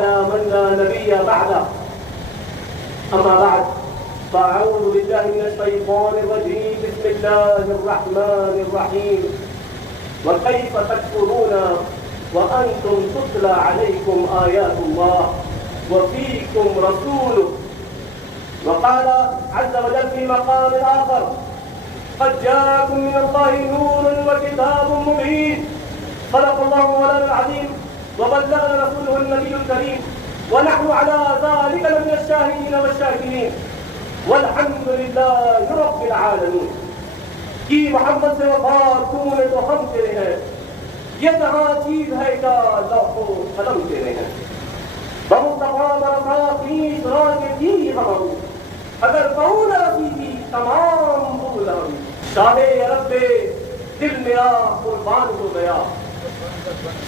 على من لا نبي بعده. أما بعد فأعوذ بالله من الشيطان الرجيم. بسم الله الرحمن الرحيم. وكيف تكفرون وأنتم تتلى عليكم آيات الله وفيكم رسوله. وقال عز وجل في مقام آخر: قد جاءكم من الله نور وكتاب مبين. صدق الله مولانا العظيم وبلغنا رسوله النبي الكريم ونحن على ذلك لمن الشاهدين والشاكرين والحمد لله رب العالمین. کی محمد سے وفات تو نے تو ہم تیرے ہیں، یہ کہاں چیز ہے کا لوح و قلم تیرے ہیں. بمصطفیٰ برسات نیش راہ کی ہم اگر بہول رسی کی تمام بھول ہم. شاہ عرب دل میرا قربان ہو گیا،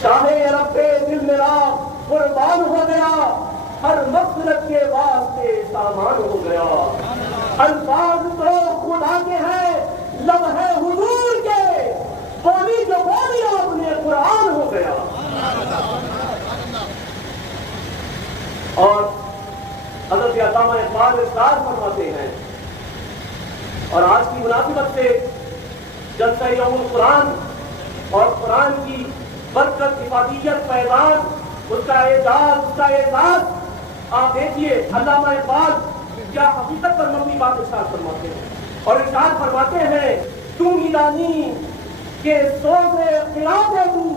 شاہ عرب دل میرا قربان ہو گیا، ہر مغفرت کے واسطے سامان ہو گیا. الفاظ تو خدا کے ہیں، لب ہے حضور کے، بولی جو بولی اپنے قرآن ہو گیا. اور حضرت علامہ اقبال ارشاد فرماتے ہیں، اور آج کی مناسبت سے جلسہ یوم القرآن اور قرآن کی برکت، افادیت، فیضان، اس کا اعزاز آپ دیکھیے علامہ اقبال کیا حقیقت پر مبنی بات ارشاد فرماتے ہیں. اور ارشاد فرماتے ہیں: تو میدانی کے سوز قرات دوں،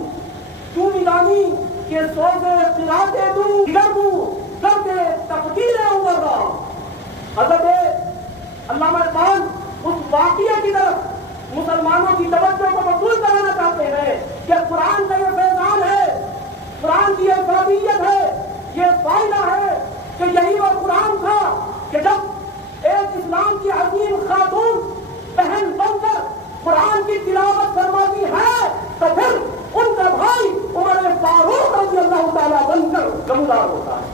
تو میدانی کے سوز قرات دوں، گر دوں درد تقدیر عمر را. حضرت علامہ اقبال اس واقعے کی طرف مسلمانوں کی توجہ کو مبذول کرانا چاہتے ہیں کہ قرآن کا یہ فیضان ہے، قرآن کی یہ فادیت ہے، یہ فائدہ ہے کہ یہی وہ قرآن تھا کہ جب ایک اسلام کی عظیم خاتون بہن بن کر قرآن کی تلاوت فرماتی ہے تو پھر ان کا بھائی عمر فاروق رضی اللہ تعالیٰ بن کر نمودار ہوتا ہے.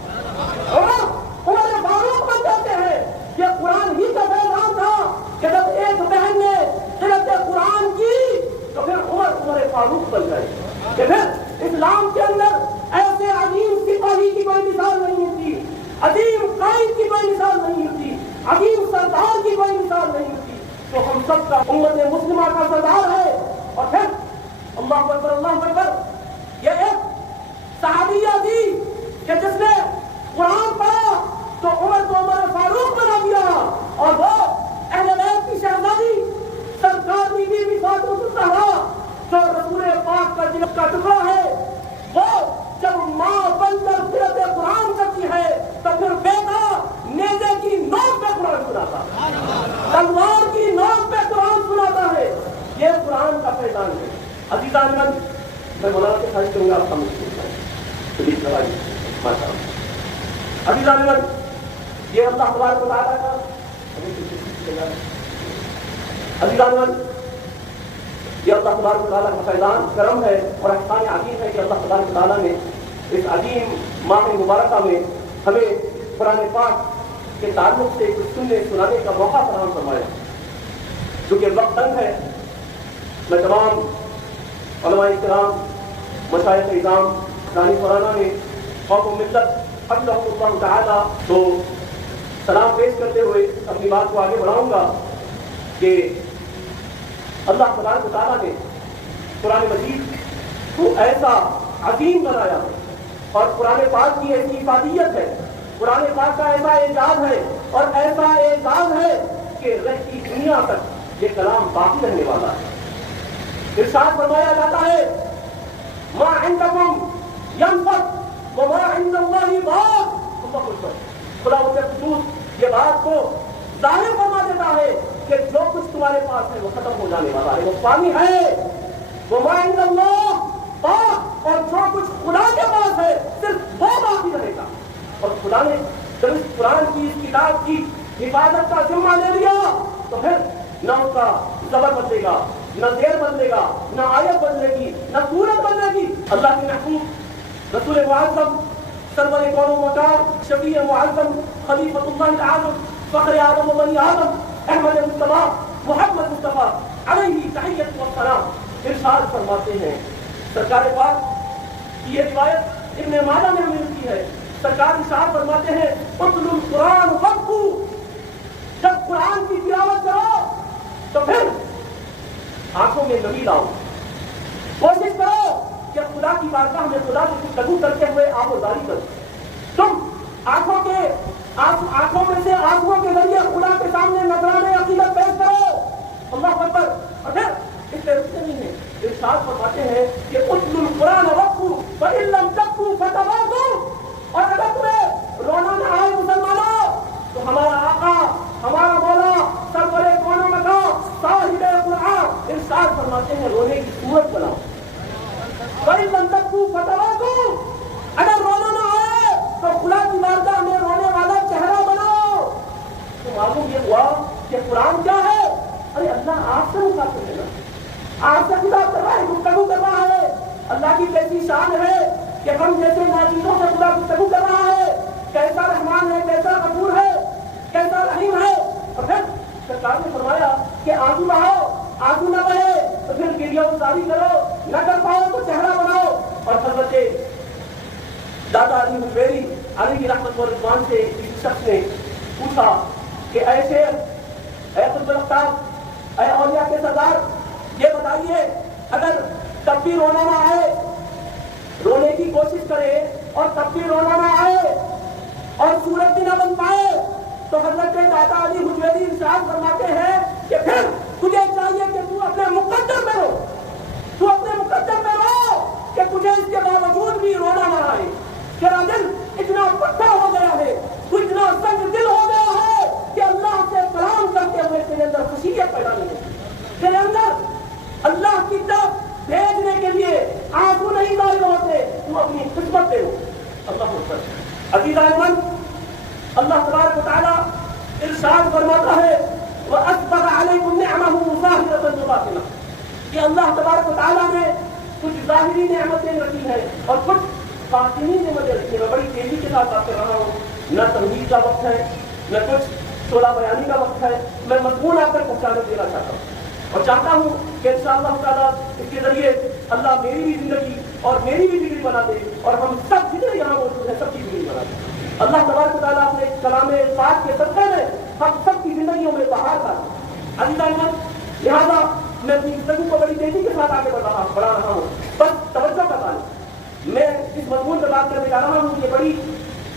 عمر فاروق بن جاتے ہیں. یہ قرآن ہی کا فیضان تھا کہ جب ایک بہن نے قرأت قرآن کی تو پھر عمر فاروق بن گئے. کہ پھر اسلام کے اندر ایسے عظیم سپاہی کی کوئی مثال نہیں ہوتی، عظیم قائد کی کوئی مثال نہیں ہوتی، عظیم سردار کی کوئی مثال نہیں ہوتی. تو ہم سب کا امت مسلمہ کا سردار ہے. اور پھر اللہ اکبر اللہ اکبر، یہ ایک صحابیہ تھی کہ جس نے قرآن پڑھا تو عمر کو عمر فاروق بنا دیا. اور وہ اہل بیت کی شہزادی سرکار بی بی فاطمہ الزہرا جو رسول پاک کا جگر کا ٹکڑا ہے، وہ جب ماں بن کر قرأت قرآن کرتی ہے تو پھر بیٹا نیزے کی نوک پہ قرآن سناتا ہے، تلوار کی نوک پہ قرآن سناتا ہے. یہ قرآن کا فیضان ہے. عزیزان من، میں مولانا سے خواہش کروں گا آپ سمجھ پلیز کرائیے. عزیزان من، یہ اللہ تبارک و تعالیٰ کا عزیزان من، یہ اللہ تبارک و تعالیٰ کا فیضان کرم ہے اور احسان عظیم ہے کہ اللہ تبارک و تعالیٰ نے اس عظیم ماہ مبارکہ میں ہمیں قرآن پاک کے تعلق سے کچھ سننے سنانے کا موقع فراہم فرمایا. چونکہ وقت تنگ ہے، میں تمام علماء کرام، مشائخ اعظام، دانی قرآن نے قوم و ملت حفظہ اللہ تعالیٰ تو سلام پیش کرتے ہوئے اپنی بات کو آگے بڑھاؤں گا کہ اللہ تبارک و تعالیٰ نے قرآن مجید کو ایسا عظیم بنایا ہے اور قرآن پاک کی ایسی افادیت ہے، قرآن پاک کا ایسا اعزاز ہے اور ایسا اعزاز ہے کہ رہتی دنیا تک یہ کلام باقی رہنے والا ہے. ارشاد فرمایا جاتا ہے: ما عندکم ینفد وما عند اللہ باق. خدا اس کے خصوص یہ بات کو ظاہر فرما دیتا ہے کہ جو کچھ تمہارے پاس ہے وہ ختم ہو جانے والا ہے، وہ پانی ہے. وما عند اللہ باق، اور جو کچھ خدا کے پاس ہے صرف وہ باقی رہے گا. اور خدا نے جب اس قرآن کی اس کتاب کی حفاظت کا ذمہ لے لیا تو پھر نہ اس کا زبر بدلے گا، نہ زیر بدلے گا، نہ آیت بدلے گی، نہ سورت بدلے گی. اللہ کے محبوب رسول معظم سرور کون و مکان، شفیع معظم، خلیفۃ اللہ العظم، فخر آدم و بنی آدم، احمد مصطفیٰ محمد مصطفیٰ علیہ تحیت و سلام ارشاد فرماتے ہیں. سرکار پاک کی یہ روایت ابن ماجہ میں ملتی ہے. سرکار ارشاد فرماتے ہیں اتل القرآن وقفو، جب قرآن کی تلاوت کرو تو پھر آنکھوں میں نمی لاؤ، کوشش کرو کہ خدا کی بارگاہ میں خدا سے گفتگو کرتے ہوئے آپ داری کرو، تم آنکھوں میں سے آنکھوں کے ذریعے خدا کے سامنے نذرانے عقیدت پیش کرو، اللہ اکبر، اور پھر اس سے رکتے نہیں ہیں، ارشاد فرماتے ہیں کہ اتل القرآن وقفو فإن لم تبکوا فتباسوا، اور اگر تمہیں رونا نہ آئے مسلمانوں تو ہمارا آقا ہمارا مولا سرور کونوں مقام صاحب قرآن ارشاد فرماتے ہیں رونے کی صورت بناؤ، فإن لم تبکوا فتباسوا، اگر رونا نہ آئے تو خدا کی بارگاہ میں رونے والا چہرہ بناؤ۔ تو معلوم یہ ہوا کہ قرآن کیا ہے؟ ارے اللہ آپ سے مخاطب ہے نا، آپ سے خطاب کر رہا ہے، گفتگو کر رہا ہے، اللہ کی کیسی شان ہے کہ ہم جیسے ناچیزوں سے خدا گفتگو کر رہا ہے، کیسا رحمان ہے، کیسا غفور ہے، کیسا رحیم ہے۔ اور پھر سرکار نے فرمایا کہ آنسو بہاؤ، آنسو نہ بہے تو پھر گریہ گزاری کرو، نہ کر پاؤ تو چہرہ بناؤ۔ اور حضرت دادا علی حجویری علی کی رحمت و رضوان سے کسی شخص نے پوچھا کہ اے شیخ، اے قطب الافطار، اے اولیاء کے سردار، یہ بتائیے اگر تب بھی رونا نہ آئے، رونے کی کوشش کرے اور تب بھی رونا نہ آئے اور صورت بھی نہ بن پائے تو حضرت دادا علی حجویری ارشاد فرماتے ہیں کہ پھر تجھے چاہیے کہ تو اپنے مقدر میں رو، تو اپنے مقدر میں رو کہ تجھے اس کے باوجود بھی رونا نہ آئے، تیرا دل اتنا پتھر ہو گیا ہے، تو اتنا سنگ دل ہو گیا ہے کہ اللہ سے کلام کرتے ہوئے تیرے اندر خشیت پیدا نہیں ہے، تیرے اندر اللہ کی طرف بھیجنے کے لیے آنسو نہیں ظاہر ہوتے، تو اپنی قسمت دے ہو۔ اللہ اکبر۔ عزیزان، اللہ تبارک و تعالیٰ ارشاد فرماتا ہے وَأَسْبَغَ عَلَيْكُمْ نِعْمَهُ ظَاهِرَةً وَبَاطِنَةً، کہ اللہ تبارک و تعالیٰ نے کچھ ظاہری نعمتیں رکھی ہیں اور کچھ باطنی نعمتیں رکھی ہیں۔ میں بڑی تیزی کے ساتھ بات کر رہا ہوں، نہ تمہید کا وقت ہے نہ کچھ شعلہ بیانی کا وقت ہے، میں مضمون آپ تک پہنچانے دینا چاہتا ہوں اور چاہتا ہوں کہ انشاءاللہ تعالیٰ اس کے ذریعے اللہ میری بھی زندگی اور میری بھی بگڑی بنا دے اور ہم سب جتنے یہاں موجود ہیں سب کی بگڑی بنا دے۔ اللہ تبارک و تعالیٰ اپنے کلام پاک کے صدقے میں ہم سب کی زندگیوں میں بہار ڈالے۔ عزیزان، لہٰذا میں اپنی گفتگو کو بڑی تیزی کے ساتھ آگے بڑھا رہا ہوں، بس توجہ کا تعلق، میں اس مضمون پر بات کرنے جا رہا ہوں، یہ بڑی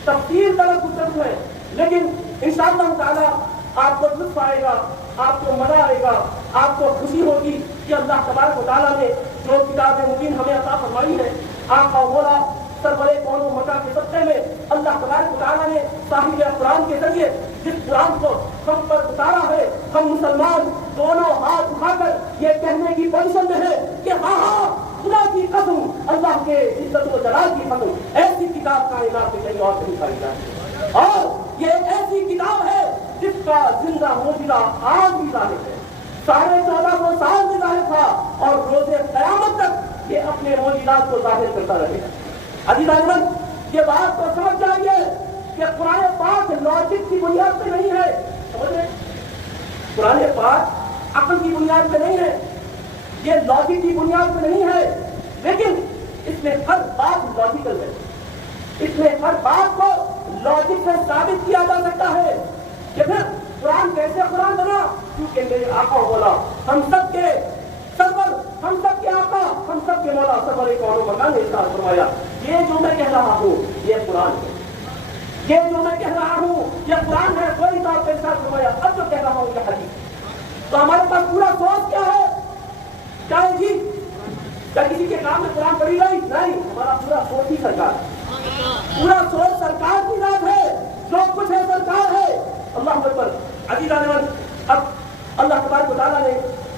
تفصیل طلب گفتگو ہے، لیکن انشاءاللہ تعالیٰ آپ کو لطف آئے گا، آپ کو مزہ آئے گا، آپ کو خوشی ہوگی کہ اللہ تبارک و تعالیٰ نے جو کتاب مبین ہمیں عطا فرمائی ہے، آقا و مولا سرور کون و مکہ کے صدقے میں اللہ تبارک و تعالیٰ نے صاحب قرآن کے ذریعے جس قرآن کو ہم پر اتارا ہے، ہم مسلمان دونوں ہاتھ اٹھا کر یہ کہنے کی پوزیشن میں ہے کہ ہاں ہاں خدا کی قسم، اللہ کے عزت و جلال کی قسم، ایسی کتاب کائنات میں کہیں اور نہیں پائی جاتی، اور یہ ایک ایسی کتاب ہے جس کا زندہ موجودہ آج بھی ظاہر ہے، 1450 سال میں ظاہر تھا اور روز قیامت تک یہ اپنے موجودات کو ظاہر کرتا رہے گا۔ عزیزان، یہ بات تو سمجھ جائیے کہ قرآن پاک لاجک کی بنیاد پہ نہیں ہے، سمجھ رہے؟ قرآن پاک عقل کی بنیاد پہ نہیں ہے، یہ لاجک کی بنیاد پہ نہیں ہے، لیکن اس میں ہر بات لاجیکل ہے، اس میں ہر بات کو لاجک سے ثابت کیا جا سکتا ہے کہ پھر قرآن کیسے قرآن بنا، کیونکہ میرے آقا مولا ہم سب کے سرور، ہم سب کے آقا، ہم سب کے مولا سرور کون و مکان نے ارشاد فرمایا یہ جو میں کہہ رہا ہوں یہ قرآن ہے، یہ جو میں کہہ رہا ہوں یہ قرآن ہے، کوئی بات ارشاد فرمایا اب جو کہہ رہا ہوں یہ حدیث۔ تو ہمارے پاس پورا سوچ کیا ہے؟ کیا ہے جی؟ کیا کسی کے کام میں قرآن پڑھی گئی؟ نہیں، ہمارا پورا سوچ ہی سرکار ہے، پورا سوچ سرکار کی ذات ہے، جو کچھ ہے سرکار ہے۔ اللہ اکبر۔ عزیزان، اب اللہ تبارک و تعالیٰ نے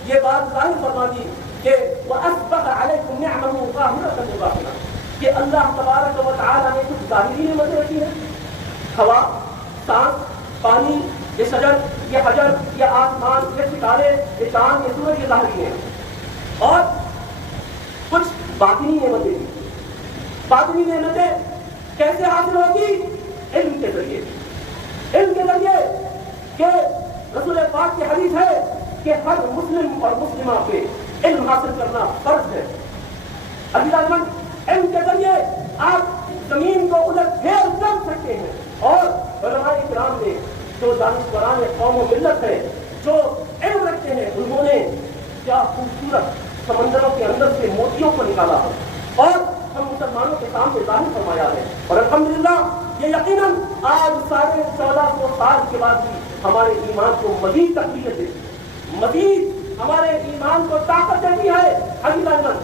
یہ بات ظاہر فرما دی کہ وَأَسْبَغَ عَلَيْكُمْ نِعْمَهُ ظَاهِرَةً وَبَاطِنَةً، کہ اللہ تبارک و تعالیٰ نے کچھ ظاہری نعمتیں رکھی ہیں، ہوا، سانس، پانی، یہ شجر، یہ حجر، یہ آسمان، یہ ستارے، یہ چاند، یہ سورج، یہ ظاہری ہیں، اور کچھ باطنی نعمتیں بھی۔ باطنی نعمتیں کیسے حاصل ہوگی؟ علم کے ذریعے، علم کے ذریعے کہ رسول پاک کی حدیث ہے کہ ہر مسلم اور مسلمہ پہ علم حاصل کرنا فرض ہے۔ عزیزان، علم کے ذریعے آپ زمین کو الٹ پھیر کر جو دانشوران قوم و ملت ہے، جو علم رکھتے ہیں، انہوں نے کیا خوبصورت سمندروں کے اندر سے موتیوں کو نکالا ہے اور ہم مسلمانوں کے سامنے ظاہر فرمایا ہے. اور الحمدللہ یہ یقیناً آج 1450 سال کے بعد بھی ہمارے ایمان کو مزید تقویت دیتی ہے، مزید ہمارے ایمان کو طاقت دیتی ہے. حقیقتاً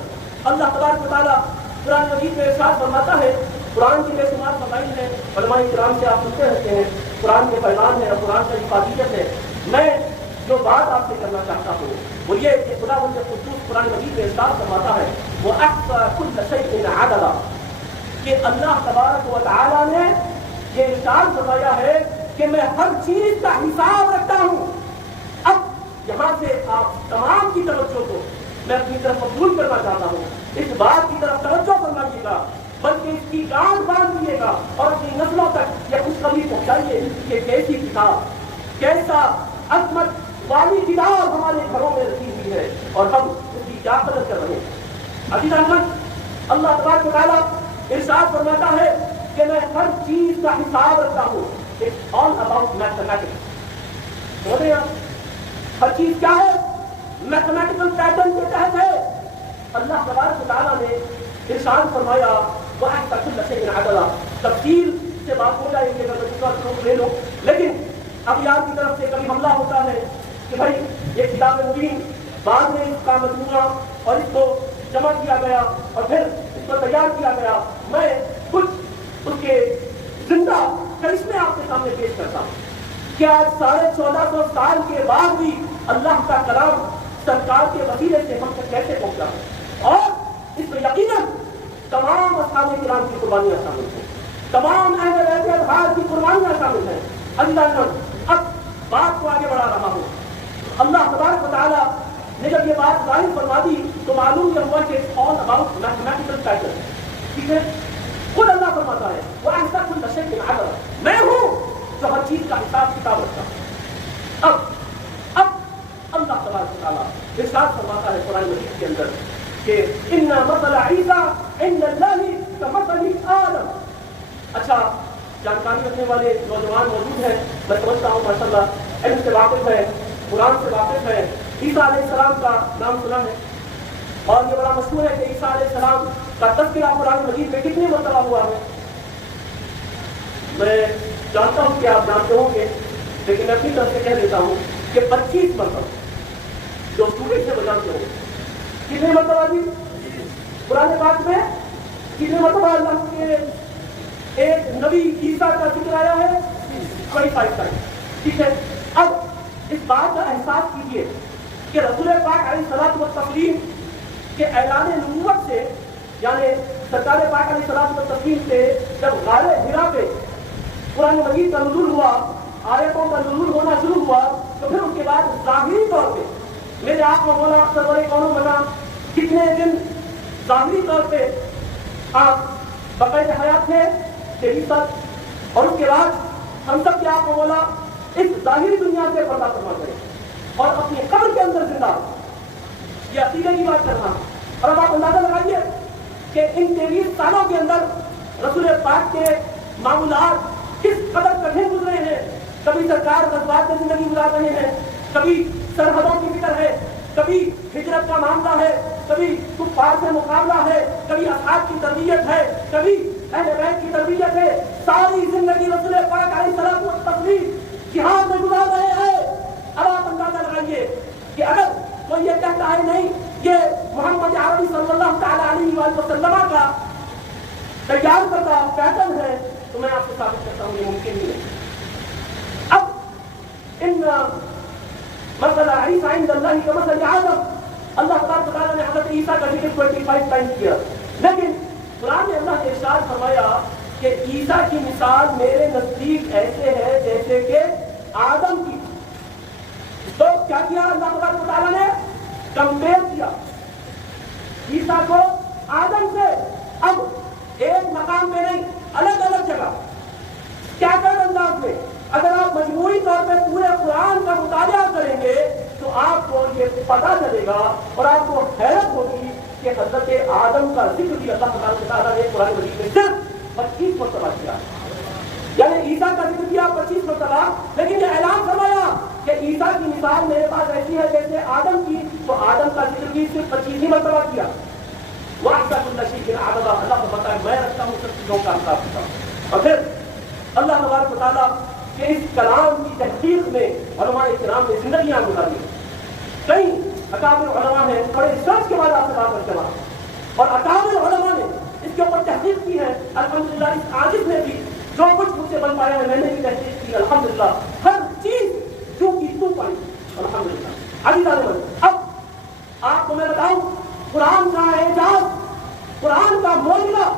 اللہ تبارک و تعالیٰ قرآن مجید میں ارشاد فرماتا ہے. قرآن کی بے شمار فضائل ہیں، علماء کرام سے آپ سنتے رہتے ہیں، قرآن کے پیغام ہے اور قرآن کا حفاظت ہے. میں جو بات آپ سے کرنا چاہتا ہوں وہ یہ کہ خدا ان کے قدوس قرآن مجید میں ارشاد فرماتا ہے وہ احصى كل شيء عدلا، کہ اللہ تبارک و تعالیٰ نے یہ ارشاد فرمایا ہے کہ میں ہر چیز کا حساب رکھتا ہوں. اب یہاں سے آپ تمام کی توجہ کو میں اپنی طرف مبذول کرنا چاہتا ہوں. اس بات کی طرف توجہ فرمائیے گا، بلکہ اس کی گانٹ باندھ دیجیے گا اور اپنی نسلوں تک یہ خوشخبری پہنچائیے کہ کیسی کتاب، کیسا عظمت والی کتاب ہمارے گھروں میں رکھی ہوئی ہے اور ہم اس کی کیا قدر کر رہے ہیں. عزیز احمد، اللہ تبارک و تعالیٰ ارشاد فرماتا ہے کہ میں ہر چیز کا حساب رکھتا ہوں. It's all about mathematics. بولے آپ ہر چیز کیا ہے؟ میتھمیٹیکل پیٹرن کے تحت ہے. اللہ تبارک و تعالیٰ نے ارشاد فرمایا وَأَحْصَى كُلَّ شَيْءٍ عَدَلًا. تفصیل سے بات ہو جائے گی اگر دوسرا لے لو، لیکن اب یار کی طرف سے کبھی حملہ ہوتا ہے کہ بھائی یہ کتاب مبین، بعد میں اس کا مجموعہ اور اس کو جمع کیا گیا اور پھر اس کو تیار کیا گیا. میں کچھ اس کے زندہ کرشمے آپ کے سامنے پیش کرتا ہوں کہ آج 1450 سال کے بعد بھی اللہ کا کلام سرکار کے وسیلے سے ہم تک کیسے پہنچا ہے. اور اس میں یقیناً تمام اصحاب کرام کی قربانیاں شامل ہیں، تمام اہل بیت اطہار کی قربانیاں شامل ہیں. اللہ اب بات کو آگے بڑھا رہا ہوں. اللہ تبارک و تعالیٰ نے جب یہ بات ظاہر فرما دی تو معلوم یہ ہوا کہ all about mathematical pattern. ٹھیک ہے، خود اللہ فرماتا ہے وَأَحْصَى كُلَّ شَيْءٍ عَدَلًا، میں ہوں جو ہر چیز کا حساب کتاب رکھتا ہوں. اب اللہ تبارک و تعالیٰ ارشاد فرماتا ہے قرآن مجید کے اندر کہ إِنَّ مَثَلَ عِيسَىٰ عِندَ اللَّهِ كَمَثَلِ آدَمَ. اچھا، جانکاری رکھنے والے نوجوان موجود ہیں، میں سمجھتا ہوں ماشاءاللہ علم سے واقف ہے، قرآن سے واقف ہے. عیسیٰ علیہ السلام کا نام سنا ہے اور یہ بڑا مشہور ہے کہ عیسیٰ علیہ السلام کا تذکرہ قرآن مجید میں کتنی مرتبہ ہوا ہے. میں جانتا ہوں کہ آپ جانتے ہوں گے، لیکن میں اپنی طرف سے کہہ دیتا ہوں کہ 25 مرتبہ. جو اسٹوڈنٹ سے بجانتے ہوں کتنے مرتبہ جی قرآن پاک میں کتنے مرتبہ اللہ کے ایک نبی عیسیٰ کا ذکر آیا ہے؟ 25 تک. ٹھیک ہے، اب اس بات کا احساس کیجیے کہ رسول پاک علیہ الصلوۃ والتسلیم کے اعلان نبوت سے، یعنی سرکار پاک علیہ الصلوۃ والتسلیم سے جب غار حرا پہ قرآن مجید کا نزول ہوا، آیتوں کا نزول ہونا شروع ہوا، تو پھر اس کے بعد ظاہری طور پہ میرے آپ کو مولا سرور کون بنا کتنے دن ظاہری طور پہ آپ بقائد حیات تھے 23 سال، اور اس کے بعد ہم سب کے آپ کو مولا اس ظاہری دنیا سے پردہ فرما کرے اور اپنی قبر کے اندر زندہ. یہ عقیدے کی بات کر رہا ہوں. اور اب آپ اندازہ لگائیے کہ ان 23 سالوں کے اندر رسول پاک کے معمولات کس قدر کٹھن گزرے ہیں. کبھی سرکار غزوات میں زندگی گزار رہے ہیں، کبھی سرحدوں کی فکر ہے، کبھی ہجرت کا معاملہ ہے، کبھی کفار سے مقابلہ ہے، کبھی اصحاب کی تربیت ہے، کبھی اہل بیت کی تربیت ہے. ساری زندگی رسول پاک علیہ الصلوۃ والتسلیم جہاد میں گزار رہے ہیں. اب آپ اندازہ لگائیے کہ اگر کوئی یہ کہتا ہے نہیں یہ محمد عربی صلی اللہ تعالی علیہ وآلہ وسلم کا تیار کرتا پیٹرن ہے، تو میں آپ کو ثابت کرتا ہوں یہ ممکن ہی نہیں. اب ان مثل عیسیٰ عند اللہ کمثل آدم، اللہ تبارک و تعالیٰ نے حضرت عیسیٰ کا ذکر 25 ٹائم کیا، لیکن قرآن میں اللہ نے ارشاد فرمایا کہ عیسیٰ کی مثال میرے نزدیک ایسے ہے جیسے کہ آدم کی. تو کیا کیا اللہ تبارک و تعالیٰ نے؟ کمپیئر کیا عیسیٰ کو آدم سے. اب ایک مقام میں نہیں، الگ الگ جگہ کیا کر انداز میں اگر آپ مجموعی طور پہ پورے قرآن کا مطالعہ کریں گے تو آپ کو یہ پتہ چلے گا اور آپ کو حیرت ہوگی کہ حضرت آدم کا ذکر بھی اللہ تبارک و تعالیٰ نے قرآن مجید میں صرف 25 مرتبہ کیا. یعنی عیسیٰ کا ذکر کیا 25 مرتبہ، لیکن یہ اعلان فرمایا کہ عیسیٰ کی مثال میرے پاس ایسی ہے جیسے آدم کی، تو آدم کا ذکر بھی صرف 25 مرتبہ کیا. وَأَحْسَنُ النَّشِيءٍ عَدَدًا، اللہ کو پتا ہے میں رکھتا ہوں سب چیزوں کا حساب کتاب. اور پھر اللہ تبارک و تعالیٰ کے اس کلام کی تحقیق میں علماء کرام نے زندگیاں گزاری. کئی اکابر علماء ہیں بڑے ریسرچ کے بعد آپ سے بات کرتے ہیں، اور اکابر علماء نے اس کے اوپر تحقیق کی ہے. الحمدللہ اس عاجز نے بھی جو کچھ مجھ سے بن پایا ہے میں نے بھی تحقیق کی الحمدللہ، ہر چیز جو کی تو پائی الحمدللہ. اب آپ کو میں بتاؤں قرآن کا اعجاز، قرآن کا معجزہ.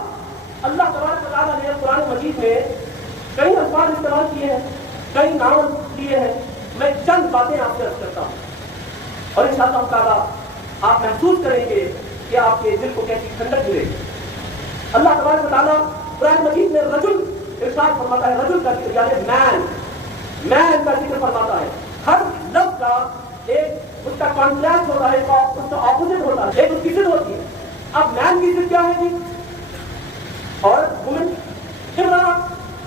اللہ تبارک و تعالیٰ نے قرآن مجید میں کئی الفاظ استعمال کیے ہیں، کئی نام کیے ہیں. میں چند باتیں آپ سے عرض کرتا ہوں اور انشاءاللہ تعالیٰ آپ محسوس کریں گے کہ آپ کے دل کو کیسی ٹھنڈک ملے گی. اللہ تبارک و تعالیٰ قرآن مجید میں رجل ارشاد فرماتا ہے، رجل کا ذکر یعنی مین کا ذکر فرماتا ہے. ہر لفظ کا ایک اس کا کانٹریکٹ ہوتا ہے، اس کا اپوزٹ ہوتا ہے، ایک اس کی ضد ہوتی ہے. اب مین کی ضد کیا ہے جی؟ اور وومن.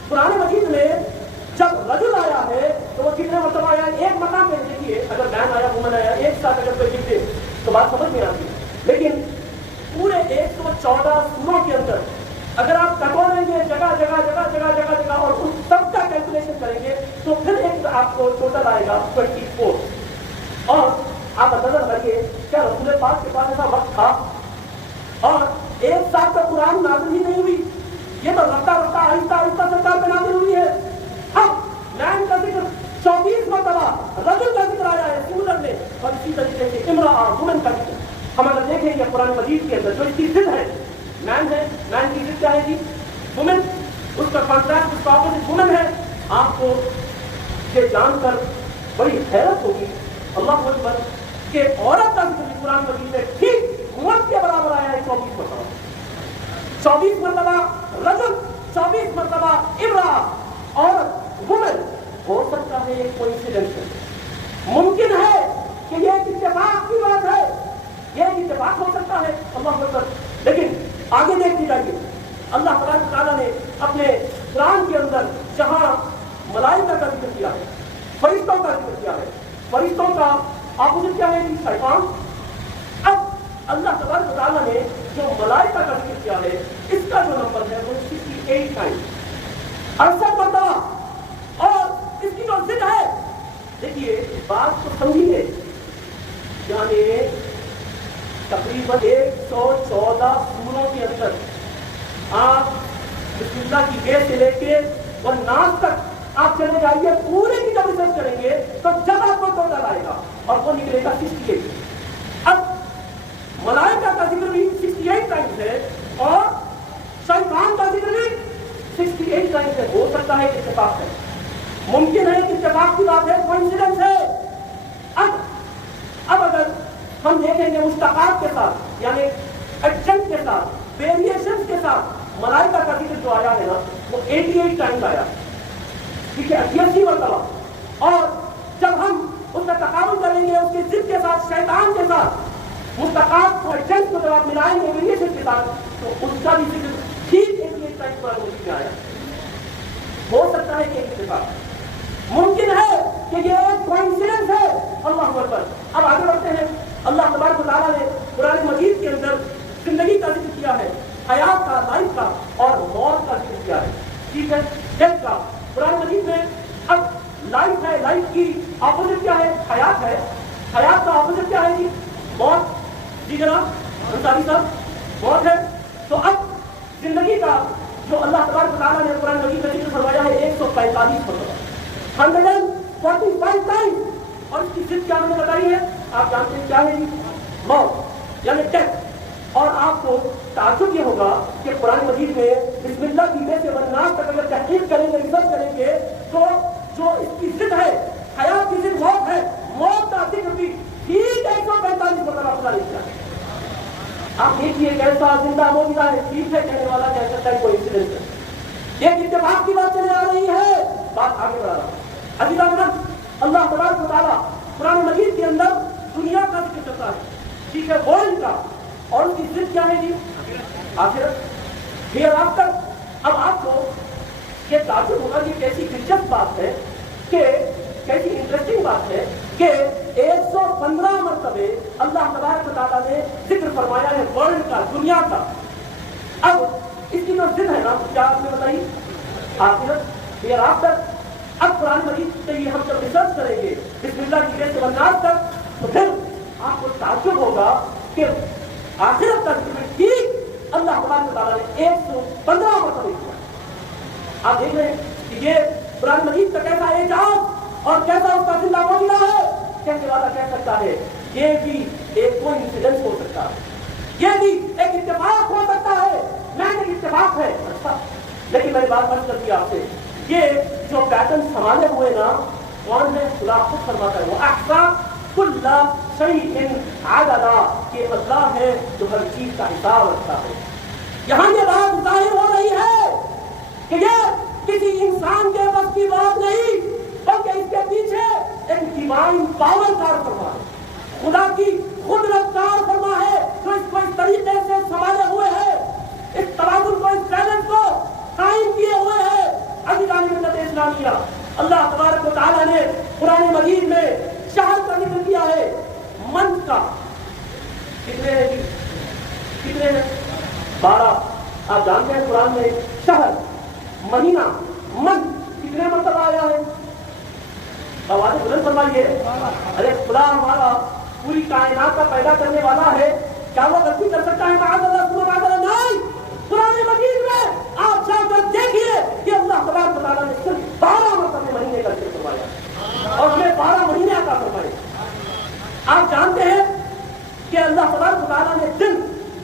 قرآن مجید میں جب رجل آیا ہے تو وہ کتنے مرتبہ آیا ہے؟ ایک مقام پہ. دیکھیے اگر مین آیا وومن آیا ایک ساتھ اگر کوئی لکھ دے تو بات سمجھ نہیں آتی، لیکن پورے 114 سوروں کے اندر اگر آپ ٹٹولیں گے جگہ جگہ جگہ جگہ جگہ جگہ اور اس سب کا کیلکولیشن کریں گے تو پھر ایک آپ کو ٹوٹل آئے گا 24. اور آپ اندازہ لگے کیا رسول پاک کے پاس ایسا وقت تھا اور ایک ساتھ کا قرآن نازل ہی نہیں ہوئی؟ یہ تو رفتہ رفتہ آہستہ آہستہ سرکار پہ نازل ہوئی ہے. اب مین کا ذکر 24 مرتبہ، رجل کا ذکر آیا ہے سورت میں، اور اسی طریقے سے امرأہ وومن کا ذکر. ہم اگر دیکھیں گے قرآن مجید کے اندر جو اس کی ضد ہے مین ہے، مین کی ضد کیا ہے جی؟ وومن. اس کا کانٹریکٹ اس کا اپوزٹ وومن ہے. آپ کو یہ جان کر بڑی حیرت ہوگی اللہ اکبر کہ عورت کا ذکر قرآن مجید میں ٹھیک مرد کے برابر آیا ہے 24 مرتبہ. 24 مرتبہ رجل، 24 مرتبہ امرأہ اور وومن. ہو سکتا ہے یہ کوئنسیڈنس ہے، ممکن ہے کہ یہ ایک اتفاق کی بات ہے، یہ ایک اتفاق ہو سکتا ہے اللہ اکبر. لیکن آگے دیکھ لیجیے اللہ تبارک و تعالیٰ نے اپنے قرآن کے اندر جہاں ملائکہ کا ذکر کیا ہے، فرشتوں کا ذکر کیا ہے، فرشتوں کا اپوزٹ کیا ہے شیطان. اب اللہ تبارک و تعالیٰ نے جو ملائکہ کا ذکر کیا ہے اس کا جو نمبر ہے وہ 68 ٹائم، 68 مرتبہ. اور اس کی جو ضد ہے دیکھیے بات تو سمجھیے، یعنی تقریباً 114 سوروں کے اندر آپ بسم اللہ کی بے سے لے کے اور ناز تک آپ چلے جائیے، پورے کی جب ریسرچ کریں گے تو جب آپ کو ٹوٹل آئے گا اور وہ نکلے گا 68. اب ملائکہ کا ذکر بھی 68 ٹائمز ہے اور شیطان کا ذکر بھی 68 ٹائمز ہے. ہو سکتا ہے کہ اتفاق ہے، ممکن ہے کہ اتفاق کی بات ہے، کوئنسیڈنس ہے. اب اگر ہم دیکھیں گے مشتقات کے ساتھ یعنی ایڈجنٹ کے ساتھ ویریشن کے ساتھ ملائکہ کا ذکر جو آیا ہے نا وہ 88 ٹائمز آیا، ٹھیک ہے، 88 مرتبہ. اور جب ہم اس کا تقابل کریں گے اس کی ضد کے ساتھ شیطان کے ساتھ مشتقات کو ایڈجنٹ کو جب آپ ملائیں گے ویریشن کے ساتھ تو اس کا بھی ذکر ٹھیک 88 ٹائمز پر مجھے آیا. ہو سکتا ہے کہ ایک اتفاق، ممکن ہے کہ یہ ایک کوئنسیڈنس ہے اللہ اکبر. اب آگے بڑھتے ہیں. اللہ تبارک و تعالیٰ نے قرآن مجید کے اندر زندگی کا ذکر کیا ہے، حیات کا، لائف کا اور موت کا ذکر کیا ہے، ٹھیک ہے، ڈیتھ کا. قرآن مجید میں اب لائف ہے، لائف کی اپوزٹ کیا ہے؟ حیات ہے. حیات کا اپوزٹ کیا ہے جی؟ موت. جی جناب انصاری صاحب موت ہے. تو اب زندگی کا جو اللہ تبارک و تعالیٰ نے قرآن مجید میں ذکر فرمایا ہے 145 مرتبہ، 145 ٹائم. اور اس کی ضد کیا میں نے بتائی ہے، آپ جانتے ہیں کیا ہے جی؟ موت یعنی ڈیتھ. اور آپ کو تعجب یہ ہوگا کہ قرآن مجید میں بسم اللہ کی بے سے والناس تک اگر تحقیق کریں گے، ریسرچ کریں گے تو جو اس کی ضد ہے، حیات کی ضد موت ہے، موت کا ذکر بھی ٹھیک 145 مرتبہ خدا نے کیا. آپ دیکھیے کیسا زندہ موجودہ ہے. ٹھیک ہے کہنے والا کہہ سکتا ہے کوئی انسیڈنٹ ہے، ایک اتفاق کی بات چلے آ رہی ہے. بات آگے بڑھا رہا ہوں. عزیزان اللہ تبارک و تعالیٰ قرآن مجید کے اندر دنیا کا ذکر کرتا ہے، ٹھیک ہے، ورلڈ کا. اور اس کی ضد کیا ہے جی؟ آخرت، ہیئر آفٹر. اب آپ کو یہ تعجب ہوگا کہ کیسی دلچسپ بات ہے کہ کیسی انٹرسٹنگ بات ہے کہ 115 مرتبے اللہ تبارک و تعالیٰ نے ذکر فرمایا ہے ورلڈ کا، دنیا کا. اب اس کی جو ضد ہے نا کیا آپ نے بتائی؟ آخرت ہیئر آفٹر. اب قرآن مجید سے یہ ہم جب ریسرچ کریں گے بسم اللہ کی وجہ سے والناس تک، تو پھر آپ کو تعجب ہوگا کہ آخرت کا ذکر ٹھیک اللہ تبارک و تعالیٰ نے 115 مرتبے کیا. آپ دیکھ رہے ہیں کہ یہ قرآن مجید کا کیسا اعجاز اور کیسا اس کا زندہ معجزہ ہے. کہنے والا کہہ سکتا ہے یہ بھی ایک کوئی انسیڈنس ہو سکتا ہے، یہ بھی ایک اتفاق ہو سکتا ہے. میں نے اتفاق ہے اچھا، لیکن میں نے بات بند کر دیا آپ سے. یہ جو پیٹرن سنبھالے ہوئے نا کون ہے؟ خدا خود فرماتا ہے وہ احصا کل شیء عددا، کہ اللہ ہے جو ہر چیز کا حساب رکھتا ہے. یہاں یہ بات ظاہر ہو رہی ہے کہ یہ کسی انسان کے بس کی بات نہیں، بلکہ اس کے پیچھے ایک ڈیوائن پاور کار فرما ہے، خدا کی قدرت کار فرما ہے جو اس کو اس طریقے سے سنبھالے ہوئے ہے، اس توازن کو، اس بیلنس کو قائم کیے ہوئے ہے. عزیزان ملت اسلامیہ، اللہ تبارک و تعالیٰ نے قرآن مجید میں شہر کا ذکر کیا ہے، منتھ کا. کتنے ہیں جی؟ کتنے ہیں؟ 12. آپ جانتے ہیں قرآن میں شہر، مہینہ، منتھ کتنے مرتبہ آیا ہے؟ آواز بلند فرمائیے. ارے خدا ہمارا پوری کائنات کا پیدا کرنے والا ہے، کیا وہ غلطی کر سکتا ہے؟ معاذ اللہ ثم معاذ اللہ. نہیں. قرآن مجید میں آپ جا کر دیکھیے کہ اللہ تبارک و تعالیٰ نے صرف 12 مرتبہ مہینے کا ذکر فرمایا اور ہمیں 12 مہینے عطا فرمائے. آپ جانتے ہیں کہ اللہ تبارک و تعالیٰ نے دن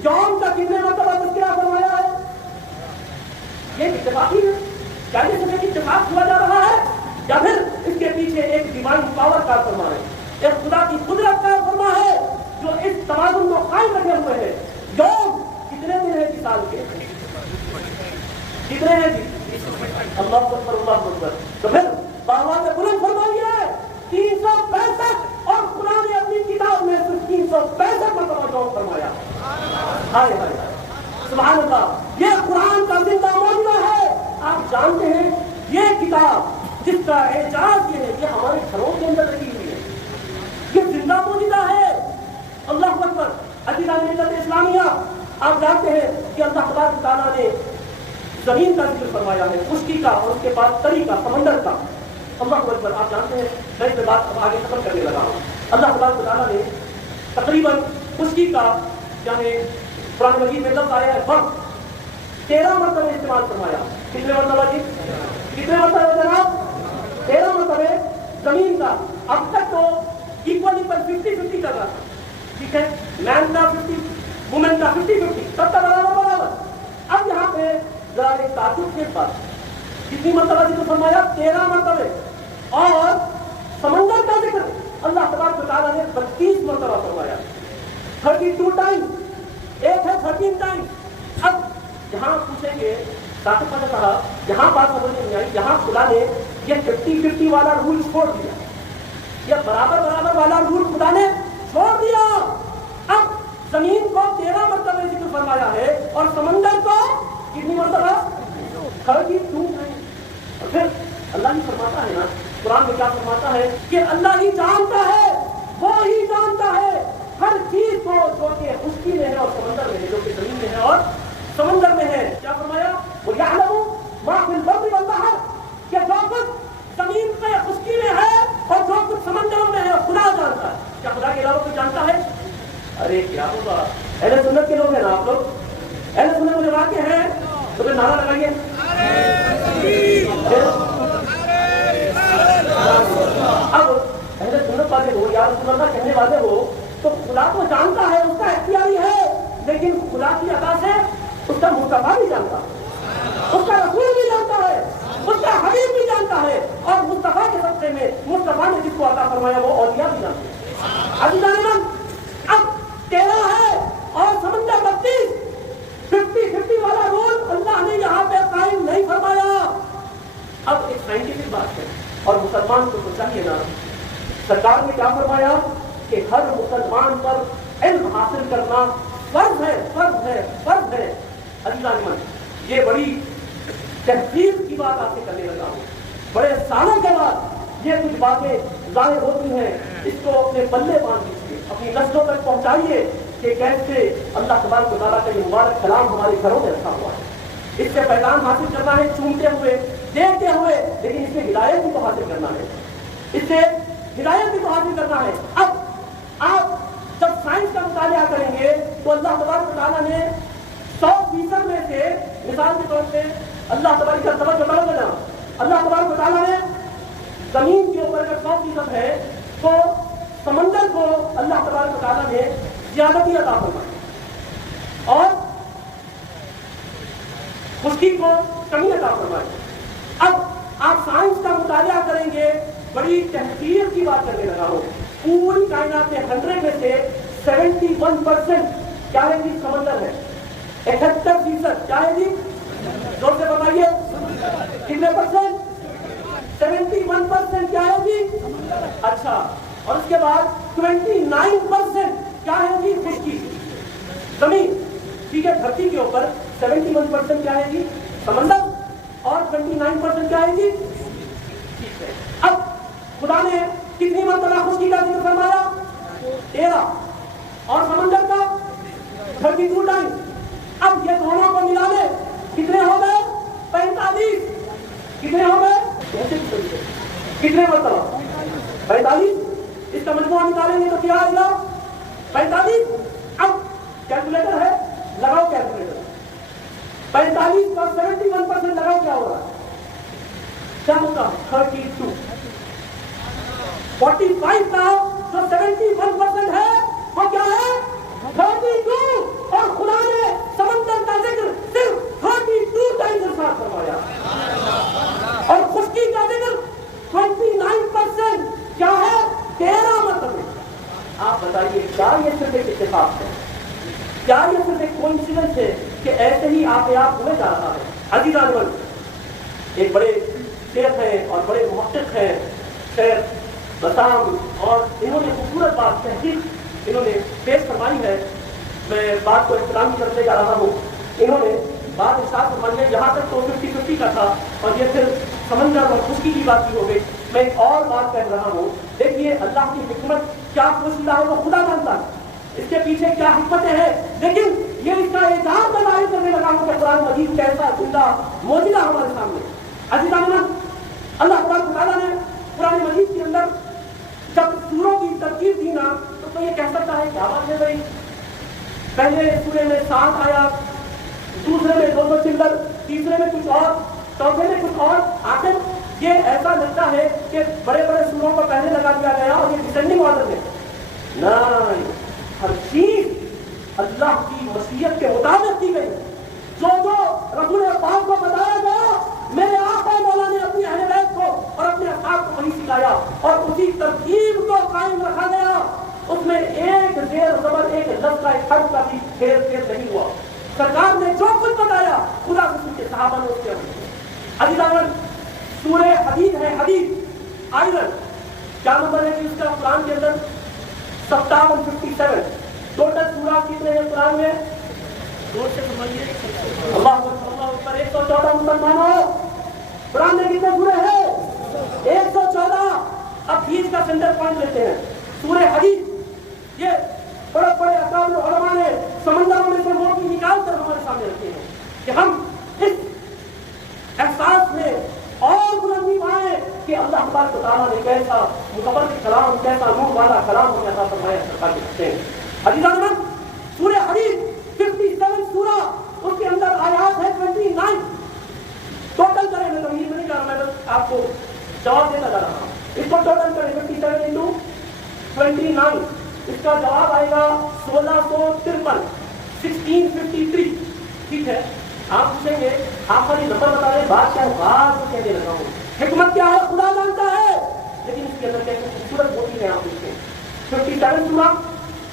یوم کا کتنے مرتبہ تذکرہ فرمایا ہے؟ یہ اتفاقی ہے؟ کیا یہ سمجھ اتفاق ہوا جا رہا ہے یا پھر اس کے پیچھے ایک ڈیوائن پاور کا فرما ہے، ایک خدا کی قدرت کا فرما ہے جو اس توازن کو قائم رکھے ہوئے ہے؟ یوم کتنے دن ہے جی سال کے؟ کتنے ہیں جی؟ اللہ اکبر اللہ اکبر. تو پھر آواز بلند فرمائیے 365، اور قرآن نے اپنی کتاب میں صرف 365 مرتبہ یوم فرمایا. ہائے ہائے سبحان اللہ. یہ قرآن کا زندہ معجزہ ہے. آپ جانتے ہیں یہ کتاب جس کا اعجاز یہ ہے یہ ہمارے گھروں کے اندر رکھی ہوئی ہے، یہ زندہ معجزہ ہے. اللہ اکبر. عزیزان ملت اسلامیہ، آپ جانتے ہیں کہ اللہ تبارک و تعالیٰ نے زمین کا ذکر فرمایا ہے، خشکی کا اور اس کے بعد تری کا، سمندر کا. اللہ اکبر. آپ جانتے ہیں میں اس بات اب آگے ختم کرنے لگا ہوں. اللہ تبارک و تعالیٰ نے تقریباً خشکی کا یعنی قرآن مجید میں لفظ آیا ہے برف 13 مرتبہ استعمال فرمایا. کتنے مرتبہ جی؟ کتنے مرتبہ جناب؟ 13 مرتبہ. زمین کا اب تک تو ایکول 50-50 کر رہا تھا، ٹھیک ہے، مین کا 50، وومن کا 50-50، سب کا برابر. اب یہاں پہ ذرا ایک تعجب کے بات، کتنی مرتبہ ذکر فرمایا؟ 13 مرتبہ. اور سمندر کا ذکر اللہ تبارک و تعالیٰ نے 32 مرتبہ فرمایا، 32 ٹائم. ایک ہے 13 ٹائم. اب یہاں پوچھیں گے ڈاکٹر صاحب نے کہا یہاں بات سمجھ نہیں آئی، یہاں خدا نے یہ 50-50 والا رول چھوڑ دیا، یہ برابر والا رول خدا نے چھوڑ دیا. اب زمین کو 13 مرتبہ ذکر فرمایا ہے اور سمندر کو کتنی مرتبہ؟ 32 ٹائم. اور پھر اللہ ہی فرماتا ہے نا قرآن میں کیا فرماتا ہے کہ اللہ ہی جانتا ہے، وہ ہی جانتا ہے ہر چیز کو جو کہ خشکی میں ہے اور سمندر میں ہے، جو کہ زمین میں ہے اور سمندر میں ہے. کیا فرمایا؟ وہ یعلم ما فی البر والبحر، کہ جو کچھ زمین پہ خشکی میں ہے اور جو کچھ سمندروں میں ہے خدا جانتا ہے. کیا خدا کے علاوہ کوئی جانتا ہے؟ ارے کیا ہوگا؟ اہل سنت کے لوگ ہیں نا آپ لوگ، اہل سنت مجھے واقع ہیں تو پھر نعرہ لگائیے. اب اہل سنت والے ہو یا رسول اللہ کہنے والے ہو تو خدا کو جانتا ہے، اس کا اختیاری ہے، لیکن خدا کی ادا سے اس کا مصطفیٰ بھی جانتا ہے، اس کا رسول بھی جانتا ہے، اس کا حبیب بھی جانتا ہے، اور مصطفیٰ کے راستے میں مصطفیٰ نے جس کو عطا فرمایا وہ اولیاء بھی جانتے ہیں. عزیزان اب 13 ہے اور سمندر 32، 50-50 والا رول اللہ نے یہاں پہ قائم نہیں فرمایا. اب ایک سائنٹیفک بات ہے اور مسلمان کو تو چاہیے نا، سرکار نے کیا فرمایا کہ ہر مسلمان پر علم حاصل کرنا فرض ہے، فرض ہے، فرض ہے. عزیزان یہ بڑی تحقیق کی بات آپ سے کرنے لگا ہوں. بڑے سالوں کے بعد یہ کچھ باتیں ظاہر ہوتی ہیں، اس کو اپنے پلے باندھ لیجیے، اپنی نسلوں تک پہنچائیے کہ کیسے اللہ تبارک و تعالیٰ کا یہ مبارک کلام ہمارے گھروں میں رکھا ہوا ہے. اس سے پیغام حاصل کرنا ہے چومتے ہوئے، دیکھتے ہوئے، لیکن اس سے ہدایت بھی تو حاصل کرنا ہے، اس سے ہدایت بھی تو حاصل کرنا ہے. اب آپ جب سائنس کا مطالعہ کریں گے تو اللہ تبارک و تعالیٰ نے 100% میں سے، مثال کے طور پہ اللہ تبارک و تعالیٰ اللہ تبارک و تعالیٰ نے زمین کے اوپر اگر 100% ہے تو سمندر کو اللہ تبارک و تعالیٰ نے زیادتی عطا فرمائی اور خشکی کو کمی عطا فرمائی. اب آپ سائنس کا مطالعہ کریں گے، بڑی تحقیق کی بات کرنے لگا ہوں، پوری کائنات میں 100 میں سے 71% کیا ہے جی؟ سمندر ہے. 71% کیا ہے جی؟ زور سے بتائیے کتنے پرسنٹ؟ 71% کیا ہے جی؟ اچھا، اور اس کے بعد 29% کیا ہے جی؟ خشکی زمین. ٹھیک ہے، دھرتی کے اوپر 71% کیا ہے جی؟ سمندر، اور 29% کیا ہے جی؟ ٹھیک ہے. اب خدا نے کتنی مرتبہ خشکی کا ذکر فرمایا؟ 13، اور سمندر کا 32 ٹائم. اب یہ دونوں کو ملا لے کتنے ہو گئے؟ 45. کتنے ہو گئے؟ کتنے مرتبہ؟ 45. اس کا مجموعہ نکالیں گے تو کیا آئے گا؟ 45. اب کیلکولیٹر ہے، لگاؤ کیلکولیٹر. 45 کا 71% لگاؤ، کیا ہوگا؟ کیا ہوگا؟ 32. 45 کا جو 71% ہے وہ کیا ہے؟ 32. اور خدا نے سمندر کا ذکر صرف 32 ٹائم ارشاد فرمایا، اور خشکی کا ذکر 29% کیا ہے؟ 13 مرتبہ. آپ بتائیے کیا یہ صرف ایک اتفاق ہے؟ کیا یہ صرف ایک کوئنسیڈنس ہے کہ ایسے ہی آپ ہوئے جا رہا ہے؟ عزیزان، ایک بڑے شیخ ہیں اور بڑے محقق ہیں شیخ بسام، اور انہوں نے خوبصورت بات تحقیق انہوں نے پیش فرمائی ہے. میں بات کو احترام کرتے جا رہا ہوں. انہوں نے بات ارشاد فرمائی ہے، یہاں تک تو 50-50 کا تھا اور یہ پھر سمندر اور خشکی کی بات کی ہو گئی. میں ایک اور بات کہہ رہا ہوں، دیکھیے اللہ کی حکمت کیا پوشیدہ ہے وہ خدا جانتا ہے، اس کے پیچھے کیا حکمتیں ہیں، لیکن یہ اس کا اعجاز میں ظاہر کرنے لگا ہوں کہ قرآن مجید کیسا زندہ موجودہ ہمارے سامنے. عزیزان، اللہ تبارک و تعالیٰ نے قرآن مجید کے اندر جب سوروں کی ترکیب دی نا تو یہ کہہ سکتا ہے کیا بات ہے بھائی، پہلے سورے میں 7 آیات، دوسرے میں 2 چلر، تیسرے میں کچھ اور، چوتھے میں کچھ اور. آخر یہ ایسا لگتا ہے کہ بڑے بڑے سوروں کو پہلے لگا دیا گیا اور یہ ڈسینڈنگ آرڈر ہے. نہیں، ہر چیز اللہ کی مشیت کے مطابق کی گئی. جو رسول پاک کو بتایا گیا، میرے آقا مولا نے اپنی اہل بیت کو اور اپنے اصحاب کو وہی سکھایا اور اسی ترتیب کو قائم رکھا گیا. اس میں ایک زیر زبر، ایک لفظ کا، ایک حرف کا بھی پھیر نہیں ہوا. سرکار نے جو کچھ بتایا خدا رسول کے صحابہ نے اس کے عزیزان، سورہ حدید ہے، حدید آئرن، کیا نمبر ہے کہ اس کا قرآن کے اندر 57 ٹوٹل سورہ کتنے ہیں قرآن میں؟ اللہ اکبر، 114 مسلمانوں. قرآن میں کتنے سورے ہیں؟ 114. اب بیچ کا سینٹر پوائنٹ لیتے ہیں سورہ حدید. یہ بڑے بڑے اکابر علماء نے سمندروں میں سے موتی نکال کر ہمارے سامنے رکھے ہیں کہ ہم اس احساس میں اور بلندی پائیں کہ اللہ تبارک و تعالیٰ نے کیسا متبرک کلام، کیسا نور والا کلام ہمیں عطا فرمایا سرکار کے رکھتے ہیں. عزیزان، سورہ حدید 57 سورہ، اس کے اندر آیات ہے 29. ٹوٹل کریں، میں تمہید میں نہیں کر رہا، میں بس آپ کو جواب دیتا جا رہا ہوں. اس کو ٹوٹل کریں 57 into 29، اس کا جواب آئے گا 1653، 1653. ٹھیک ہے، آپ پوچھیں گے آپ والی نمبر بتا رہے بات کیا ہے؟ بات کو کہنے لگا ہوں، حکمت کیا ہے خدا جانتا ہے، لیکن اس کے اندر کیا خوبصورت ہوتی ہے. آپ دیکھیں 57 سورہ،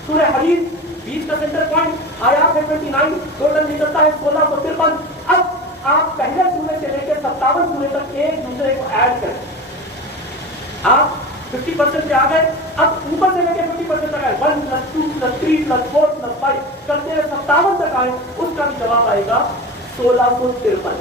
سورہ حدید 20 کا سینٹر پوائنٹ، آیات ہے 29، ٹوٹل نکلتا ہے 1653. اب آپ پہلے سورے سے لے کے 57 سورے تک ایک دوسرے کو ایڈ کریں. آپ 50% پہ آ گئے، اب اوپر سے لے کے 50% تک آئے، 1 + 2 + 3 + 4 + 5 کرتے ہیں 57 تک آئے. اس کا بھی جواب آئے گا 1653.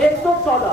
114।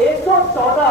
114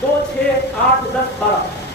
2, 6, 8, 10, 12,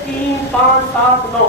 3, 5, 7, 9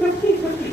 50-50,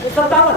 57,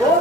2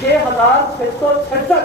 6666,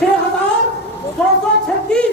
6236।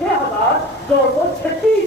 6236,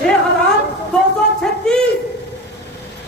6236।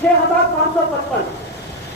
6555,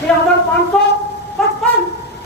6555।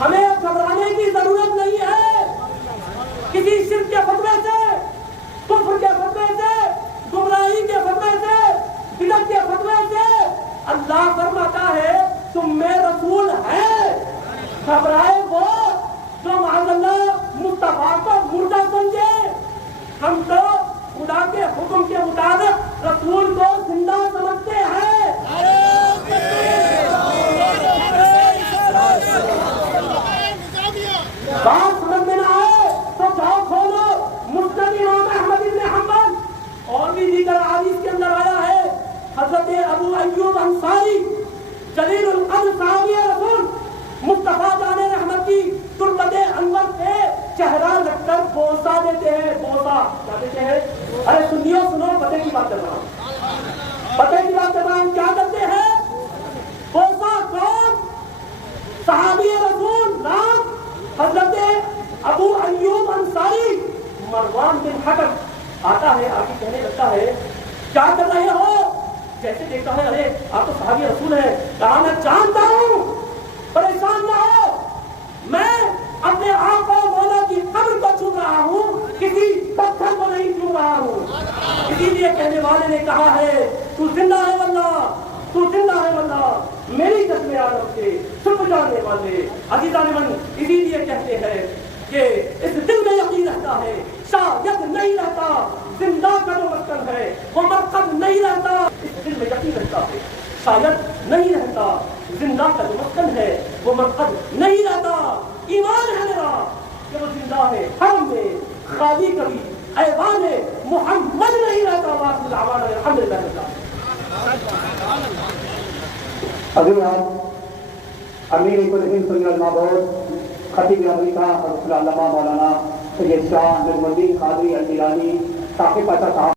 ہمیں اب گھبرانے کی ضرورت نہیں ہے کسی شرک کے فتوے سے، کفر کے فتوے سے، گمراہی کے فتوے سے، بدعت کے فتوے سے۔ اللہ فرماتا ہے تم میں رسول ہے۔ گھبرائے وہ جو معاذ اللہ مصطفیٰ کو مردہ سمجھے۔ ہم تو خدا کے حکم کے مطابق رسول کو زندہ سمجھتے ہیں۔ بات سمجھ میں نہ آئے تو جاؤ کھولو مسند امام احمد بن حنبل، اور بھی دیگر حدیث کے اندر آیا ہے حضرت ابو ایوب انصاری جلیل القدر صحابی رسول مصطفیٰ جان رحمت کی تربت انور پہ چہرہ رکھ کر بوسہ دیتے ہیں۔ بوسہ کیا دیتے ہیں؟ ارے سنیو سنو، پتے کی بات کر رہا ہوں، پتے کی بات کر رہا ہوں۔ کیا کرتے ہیں؟ بوسہ کون؟ صحابی رسول، نام حضرت ابو ایوب انصاری۔ مروان بن حکم آتا ہے، آگے کہنے لگتا ہے کیا کر رہے ہو؟ جیسے دیکھتا ہے ارے آپ تو صحابی رسول ہیں، کہا میں جانتا ہوں، پریشان نہ ہو، میں اپنے آقا مولا کی قبر کو چوم رہا ہوں، کسی پتھر کو نہیں چوم رہا ہوں۔ اسی لیے کہنے والے نے کہا ہے تو زندہ ہے واللہ، تو زندہ ہے واللہ، میری قسم عالم کے سب جاننے والے عزیزان من۔ اسی لیے کہتے ہیں کہ اس دل میں یقین رہتا ہے، شاید نہیں رہتا، زندہ کا جو مسکن ہے وہ مرکز نہیں رہتا۔ اس دل میں یقین رہتا ہے، شاید نہیں رہتا، زندہ کا جو مسکن ہے وہ مرکز نہیں رہتا۔ ایمان ہے میرا کہ وہ زندہ ہے، حرم میں خالی کبھی ایوان محمد نہیں رہتا۔ واصل العوان الحمدللہ۔ ابھی آپ امیر کل ہند سنی المعبود خطیب امریکہ حضرت علامہ مولانا سید شاہ نجم الدین قادری الجیلانی صاحب صاحب